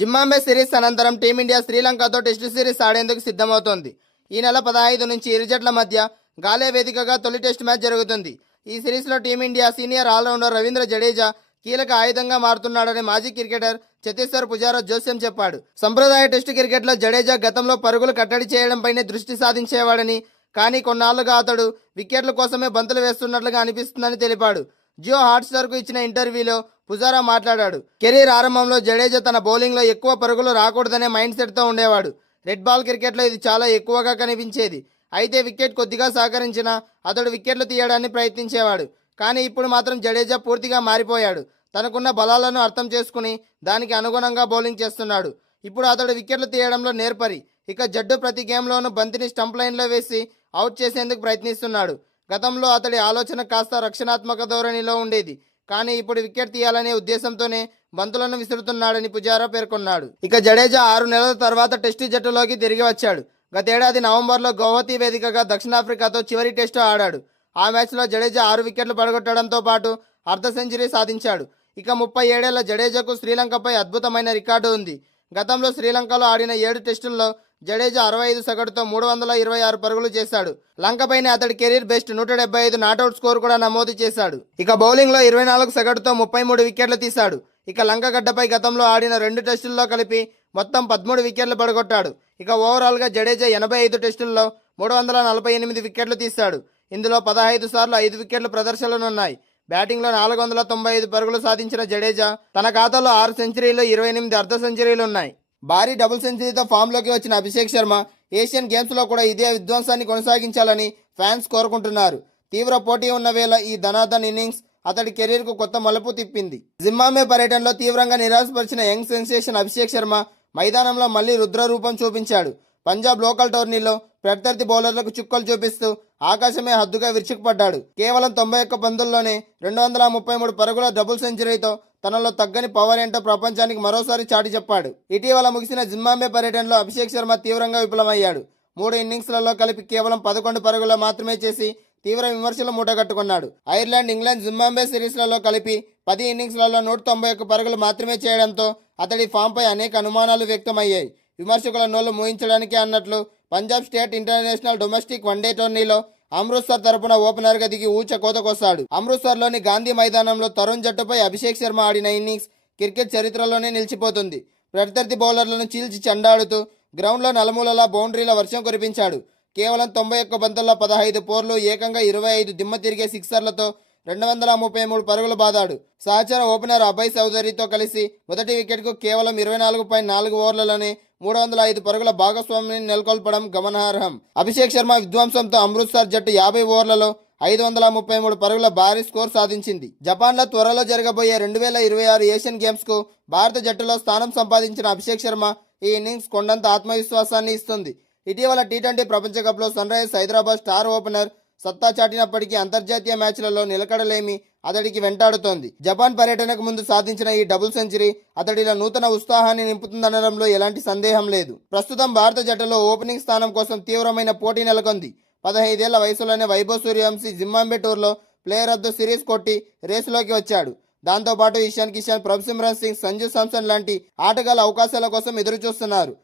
Zimbabwe series అనంతరం team India శ్రీలంకతో test series ఆడేందుకు సిద్ధమవుతోంది. ఈ నెల 15 నుంచి ఇరు జట్ల మధ్య గాలే వేదికగా తొలి టెస్టు మ్యాచ్ జరుగుతుంది. ఈ సిరీస్లో team india senior allrounder Ravindra Jadeja కీలక ఆయుధంగా మారుతున్నాడని మాజీ క్రికెటర్ ఛత్తీశ్వర్ పుజారా జోస్యం చెప్పాడు. సంప్రదాయ టెస్టు క్రికెట్లో జడేజా గతంలో పరుగులు కట్టడి చేయడంపైనే దృష్టి సాధించేవాడని, కానీ కొన్నాళ్లుగా అతడు వికెట్ల కోసమే బంతులు వేస్తున్నట్లుగా అనిపిస్తుందని తెలిపాడు. జియో హాట్స్టార్కు ఇచ్చిన ఇంటర్వ్యూలో పుజారా మాట్లాడాడు. కెరీర్ ఆరంభంలో జడేజా తన బౌలింగ్లో ఎక్కువ పరుగులు రాకూడదనే మైండ్ సెట్తో ఉండేవాడు. రెడ్ బాల్ క్రికెట్లో ఇది చాలా ఎక్కువగా కనిపించేది. అయితే వికెట్ కొద్దిగా సహకరించినా అతడు వికెట్లు తీయడాన్ని ప్రయత్నించేవాడు. కానీ ఇప్పుడు మాత్రం జడేజా పూర్తిగా మారిపోయాడు. తనకున్న బలాలను అర్థం చేసుకుని దానికి అనుగుణంగా బౌలింగ్ చేస్తున్నాడు. ఇప్పుడు అతడు వికెట్లు తీయడంలో నేర్పరి. ఇక జట్టు ప్రతి గేమ్లోనూ బంతిని స్టంప్ లైన్లో వేసి అవుట్ చేసేందుకు ప్రయత్నిస్తున్నాడు. గతంలో అతడి ఆలోచన కాస్త రక్షణాత్మక ధోరణిలో ఉండేది. కానీ ఇప్పుడు వికెట్ తీయాలనే ఉద్దేశంతోనే బంతులను విసురుతున్నాడని పుజారా పేర్కొన్నాడు. ఇక జడేజా 6 నెలల తర్వాత టెస్టు జట్టులోకి తిరిగి వచ్చాడు. గతేడాది నవంబర్లో గౌహతి వేదికగా దక్షిణాఫ్రికాతో చివరి టెస్టు ఆడాడు. ఆ మ్యాచ్లో జడేజా 6 వికెట్లు పడగొట్టడంతో పాటు అర్ధ సెంచరీ సాధించాడు. ఇక 37 ఏళ్ల జడేజాకు శ్రీలంకపై అద్భుతమైన రికార్డు ఉంది. గతంలో శ్రీలంకలో ఆడిన 7 టెస్టుల్లో జడేజా 65 సగటుతో 326 పరుగులు చేశాడు. లంకపైనే అతడి కెరీర్ బెస్ట్ 175 నాటౌట్ స్కోర్ కూడా నమోదు చేశాడు. ఇక బౌలింగ్లో 24 సగటుతో 33 వికెట్లు తీశాడు. ఇక లంక గడ్డపై గతంలో ఆడిన 2 టెస్టుల్లో కలిపి మొత్తం 13 వికెట్లు పడగొట్టాడు. ఇక ఓవరాల్గా జడేజా 85 టెస్టుల్లో 348 వికెట్లు తీశాడు. ఇందులో 15 సార్లు 5 వికెట్ల ప్రదర్శనలున్నాయి. బ్యాటింగ్లో 495 పరుగులు సాధించిన జడేజా తన ఖాతాలో 6 సెంచరీలు 28 అర్ధ సెంచరీలున్నాయి. భారీ డబుల్ సెంచరీతో ఫామ్లోకి వచ్చిన అభిషేక్ శర్మ ఏషియన్ గేమ్స్లో కూడా ఇదే విధ్వంసాన్ని కొనసాగించాలని ఫ్యాన్స్ కోరుకుంటున్నారు. తీవ్ర పోటీ ఉన్న వేళ ఈ ధనాధన్ ఇన్నింగ్స్ అతడి కెరీర్కు కొత్త మలుపు తిప్పింది. జింబాబ్వే పర్యటనలో తీవ్రంగా నిరాశపరిచిన యంగ్ సెన్సేషన్ అభిషేక్ శర్మ మైదానంలో మళ్లీ రుద్రరూపం చూపించాడు. పంజాబ్ లోకల్ టోర్నీలో ప్రత్యర్థి బౌలర్లకు చుక్కలు చూపిస్తూ ఆకాశమే హద్దుగా విరుచుకుపడ్డాడు. కేవలం 91 పందుల్లోనే 233 పరుగుల డబుల్ సెంచరీతో తనలో తగ్గని పవర్ ఏంటో ప్రపంచానికి మరోసారి చాటి చెప్పాడు. ఇటీవల ముగిసిన జింబాబ్వే పర్యటనలో అభిషేక్ శర్మ తీవ్రంగా విఫలమయ్యాడు. 3 ఇన్నింగ్స్లలో కలిపి కేవలం 11 పరుగులు మాత్రమే చేసి తీవ్ర విమర్శలు మూటగట్టుకున్నాడు. ఐర్లాండ్, ఇంగ్లాండ్, జింబాబ్వే సిరీస్లలో కలిపి 10 ఇన్నింగ్స్లలో 191 పరుగులు మాత్రమే చేయడంతో అతడి ఫామ్పై అనేక అనుమానాలు వ్యక్తమయ్యాయి. విమర్శకుల నోళ్లు మూయించడానికే అన్నట్లు Punjab state international domestic one day టోర్నీలో అమృత్సర్ తరపున ఓపెనర్గా దిగి ఊచ కోతకొస్తాడు. అమృత్సర్లోని గాంధీ మైదానంలో తరుణ్ జట్టుపై అభిషేక్ శర్మ ఆడిన ఇన్నింగ్స్ క్రికెట్ చరిత్రలోనే నిలిచిపోతుంది. ప్రత్యర్థి బౌలర్లను చీల్చి చెండాడుతూ గ్రౌండ్లో నలుమూలలా బౌండరీల వర్షం కురిపించాడు. కేవలం 91 బంతుల్లో 15 పోర్లు, ఏకంగా 25 దిమ్మ తిరిగే సిక్సర్లతో 233 పరుగులు బాదాడు. సహచర ఓపెనర్ అభయ్ చౌదరితో కలిసి మొదటి వికెట్కు కేవలం 24.4 ఓవర్లలోనే 305 పరుగుల భాగస్వామ్యాన్ని నెలకొల్పడం గమనార్హం. అభిషేక్ శర్మ విధ్వంసంతో అమృత్సర్ జట్టు 50 ఓవర్లలో 533 పరుగుల భారీ స్కోర్ సాధించింది. జపాన్లో త్వరలో జరగబోయే 2026 ఏషియన్ గేమ్స్కు భారత జట్టులో స్థానం సంపాదించిన అభిషేక్ శర్మ ఈ ఇన్నింగ్స్ కొండంత ఆత్మవిశ్వాసాన్ని ఇస్తుంది. ఇటీవల టీ20 ప్రపంచ కప్లో sunrisers Hyderabad star opener సత్తా చాటినప్పటికీ అంతర్జాతీయ మ్యాచ్లలో నిలకడలేమి అతడికి వెంటాడుతోంది. జపాన్ పర్యటనకు ముందు సాధించిన ఈ డబుల్ సెంచరీ అతడిలో నూతన ఉత్సాహాన్ని నింపుతుందనడంలో ఎలాంటి సందేహం లేదు. ప్రస్తుతం భారత జట్టులో ఓపెనింగ్ స్థానం కోసం తీవ్రమైన పోటీ నెలకొంది. 15 ఏళ్ల వయసులోనే వైభవ్ సూర్యవంశీ జింబాబ్వే టూర్లో ప్లేయర్ ఆఫ్ ద సిరీస్ కొట్టి రేసులోకి వచ్చాడు. దాంతోపాటు ఇషాన్ కిషన్, ప్రభ్ సింగ్, సంజు శాంసన్ లాంటి ఆటగాళ్ల అవకాశాల కోసం ఎదురుచూస్తున్నారు.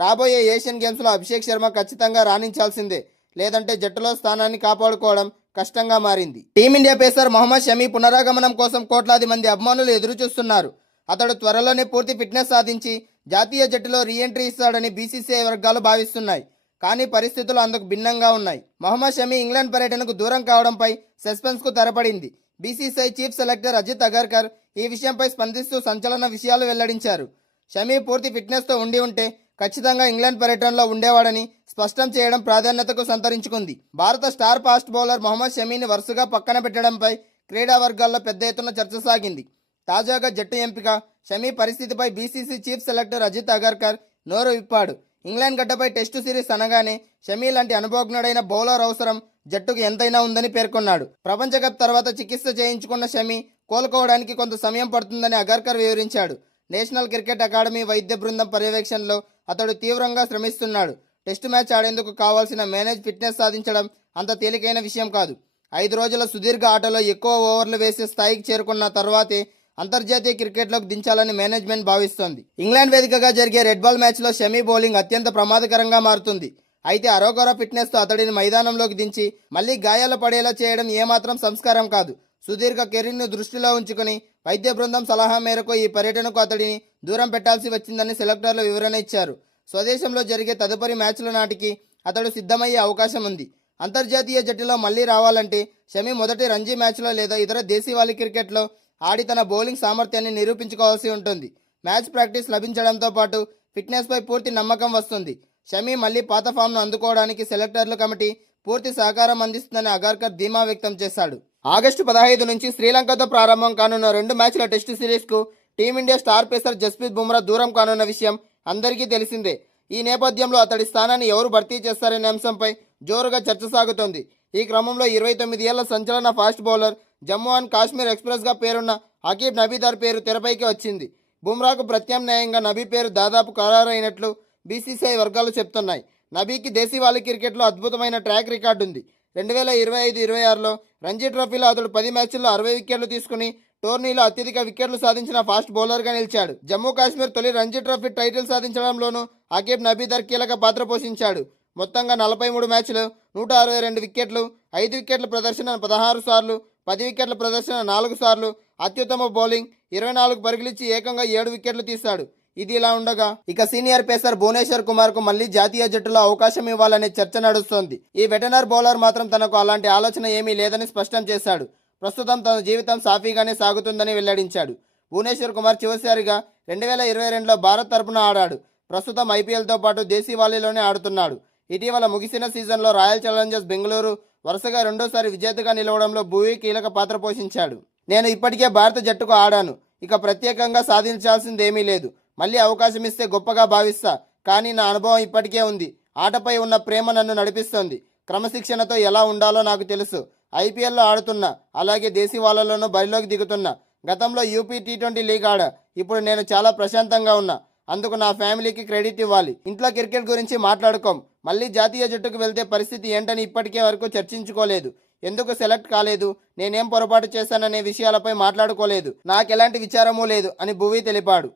రాబోయే ఏషియన్ గేమ్స్లో అభిషేక్ శర్మ ఖచ్చితంగా రాణించాల్సిందే. లేదంటే జట్టులో స్థానాన్ని కాపాడుకోవడం కష్టంగా మారింది. టీమిండియా పేసర్ మహమ్మద్ షమి పునరాగమనం కోసం కోట్లాది మంది అభిమానులు ఎదురుచూస్తున్నారు. అతడు త్వరలోనే పూర్తి ఫిట్నెస్ సాధించి జాతీయ జట్టులో రీఎంట్రీ ఇస్తాడని బీసీసీఐ వర్గాలు భావిస్తున్నాయి. కానీ పరిస్థితులు అందుకు భిన్నంగా ఉన్నాయి. మహమ్మద్ షమి ఇంగ్లాండ్ పర్యటనకు దూరం కావడంపై సస్పెన్స్కు తెరపడింది. BCCI chief selector Ajit Agarkar ఈ విషయంపై స్పందిస్తూ సంచలన విషయాలు వెల్లడించారు. షమి పూర్తి ఫిట్నెస్తో ఉండి ఉంటే ఖచ్చితంగా ఇంగ్లాండ్ పర్యటనలో ఉండేవాడని స్పష్టం చేయడం ప్రాధాన్యతకు సంతరించుకుంది. భారత స్టార్ ఫాస్ట్ బౌలర్ మహమ్మద్ షమీని వరుసగా పక్కన పెట్టడంపై క్రీడా వర్గాల్లో పెద్ద ఎత్తున చర్చ సాగింది. తాజాగా జట్టు ఎంపిక షమీ పరిస్థితిపై BCC chief selector Ajit Agarkar నోరు విప్పాడు. ఇంగ్లాండ్ గడ్డపై టెస్టు సిరీస్ అనగానే షమీ లాంటి అనుభవజ్ఞుడైన బౌలర్ అవసరం జట్టుకు ఎంతైనా ఉందని పేర్కొన్నాడు. ప్రపంచ కప్ తర్వాత చికిత్స చేయించుకున్న షమీ కోలుకోవడానికి కొంత సమయం పడుతుందని అగర్కర్ వివరించాడు. నేషనల్ క్రికెట్ అకాడమీ వైద్య బృందం పర్యవేక్షణలో అతడు తీవ్రంగా శ్రమిస్తున్నాడు. టెస్టు మ్యాచ్ ఆడేందుకు కావాల్సిన మేనేజ్ ఫిట్నెస్ సాధించడం అంత తేలికైన విషయం కాదు. 5 రోజుల సుదీర్ఘ ఆటలో ఎక్కువ ఓవర్లు వేసే స్థాయికి చేరుకున్న తర్వాతే అంతర్జాతీయ క్రికెట్లోకి దించాలని మేనేజ్మెంట్ భావిస్తోంది. ఇంగ్లాండ్ వేదికగా జరిగే రెడ్ బాల్ మ్యాచ్లో షమీ బౌలింగ్ అత్యంత ప్రమాదకరంగా మారుతుంది. అయితే అరోగర ఫిట్నెస్తో అతడిని మైదానంలోకి దించి మళ్లీ గాయాలు పడేలా చేయడం ఏమాత్రం సంస్కారం కాదు. సుదీర్ఘ కెరీర్ను దృష్టిలో ఉంచుకుని వైద్య బృందం సలహా మేరకు ఈ పర్యటనకు అతడిని దూరం పెట్టాల్సి వచ్చిందని సెలెక్టర్లు వివరణ ఇచ్చారు. స్వదేశంలో జరిగే తదుపరి మ్యాచ్ల నాటికి అతడు సిద్ధమయ్యే అవకాశం ఉంది. అంతర్జాతీయ జట్టులో మళ్లీ రావాలంటే షమీ మొదటి రంజీ మ్యాచ్లో లేదా ఇతర దేశీవాళీ క్రికెట్లో ఆడి తన బౌలింగ్ సామర్థ్యాన్ని నిరూపించుకోవాల్సి ఉంటుంది. మ్యాచ్ ప్రాక్టీస్ లభించడంతో పాటు ఫిట్నెస్పై పూర్తి నమ్మకం వస్తుంది. షమీ మళ్లీ పాత ఫామ్ను అందుకోవడానికి సెలెక్టర్ల కమిటీ పూర్తి సహకారం అందిస్తుందని అగార్కర్ ధీమా వ్యక్తం చేశాడు. ఆగస్టు 15 నుంచి శ్రీలంకతో ప్రారంభం కానున్న 2 మ్యాచ్ల టెస్టు సిరీస్కు team India star pacer Jasprit Bumrah దూరం కానున్న విషయం అందరికీ తెలిసిందే. ఈ నేపథ్యంలో అతడి స్థానాన్ని ఎవరు భర్తీ చేస్తారనే అంశంపై జోరుగా చర్చ సాగుతోంది. ఈ క్రమంలో 29 ఏళ్ల సంచలన fast bowler Jammu and Kashmir ఎక్స్ప్రెస్గా పేరున్న అకీబ్ నబీదార్ పేరు తెరపైకి వచ్చింది. బుమ్రాకు ప్రత్యామ్నాయంగా నబీ పేరు దాదాపు ఖరారైనట్లు బీసీసీఐ వర్గాలు చెప్తున్నాయి. నబీకి దేశీవాళీ క్రికెట్లో అద్భుతమైన ట్రాక్ రికార్డు ఉంది. 2025-26లో రంజీ ట్రోఫీలో అతడు 10 మ్యాచ్ల్లో 60 వికెట్లు తీసుకుని టోర్నీలో అత్యధిక వికెట్లు సాధించిన ఫాస్ట్ బౌలర్గా నిలిచాడు. జమ్మూ కాశ్మీర్ తొలి రంజీ ట్రోఫీ టైటిల్ సాధించడంలోనూ అకీబ్ నబీదార్ కీలక పాత్ర పోషించాడు. మొత్తంగా 43 మ్యాచ్లు, 162 వికెట్లు, 5 వికెట్ల ప్రదర్శన 16 సార్లు, 10 వికెట్ల ప్రదర్శన 4 సార్లు, అత్యుత్తమ బౌలింగ్ 24 పరుగులిచ్చి ఏకంగా 7 వికెట్లు తీశాడు. ఇది ఇలా ఉండగా ఇక సీనియర్ పేసర్ భువనేశ్వర్ కుమార్ కు మళ్లీ జాతీయ జట్టులో అవకాశం ఇవ్వాలనే చర్చ నడుస్తోంది. ఈ వెటనర్ బౌలర్ మాత్రం తనకు అలాంటి ఆలోచన ఏమీ లేదని స్పష్టం చేశాడు. ప్రస్తుతం తన జీవితం సాఫీగానే సాగుతుందని వెల్లడించాడు. భువనేశ్వర్ కుమార్ చివరిసారిగా 2022లో భారత్ తరపున ఆడాడు. ప్రస్తుతం ఐపీఎల్తో పాటు దేశీవాళీలోనే ఆడుతున్నాడు. ఇటీవల ముగిసిన సీజన్లో రాయల్ ఛాలెంజర్స్ బెంగళూరు వరుసగా రెండోసారి విజేతగా నిలవడంలో భువీ కీలక పాత్ర పోషించాడు. నేను ఇప్పటికే భారత జట్టుకు ఆడాను. ఇక ప్రత్యేకంగా సాధించాల్సిందేమీ లేదు. మళ్ళీ అవకాశం ఇస్తే గొప్పగా భావిస్తా. కానీ నా అనుభవం ఇప్పటికే ఉంది. ఆటపై ఉన్న ప్రేమ నన్ను నడిపిస్తోంది. క్రమశిక్షణతో ఎలా ఉండాలో నాకు తెలుసు. ఐపీఎల్లో ఆడుతున్నా, అలాగే దేశీవాళ్లలోనూ బరిలోకి దిగుతున్నా. గతంలో యూపీ టీ20 లీగ్ ఆడా. ఇప్పుడు నేను చాలా ప్రశాంతంగా ఉన్నా. అందుకు నా ఫ్యామిలీకి క్రెడిట్ ఇవ్వాలి. ఇంట్లో క్రికెట్ గురించి మాట్లాడుకోం. మళ్ళీ జాతీయ జట్టుకు వెళ్తే పరిస్థితి ఏంటని ఇప్పటికే వరకు చర్చించుకోలేదు. ఎందుకు సెలెక్ట్ కాలేదు, నేనేం పొరపాటు చేశాననే విషయాలపై మాట్లాడుకోలేదు. నాకెలాంటి విచారమూ లేదు అని భువీ తెలిపాడు.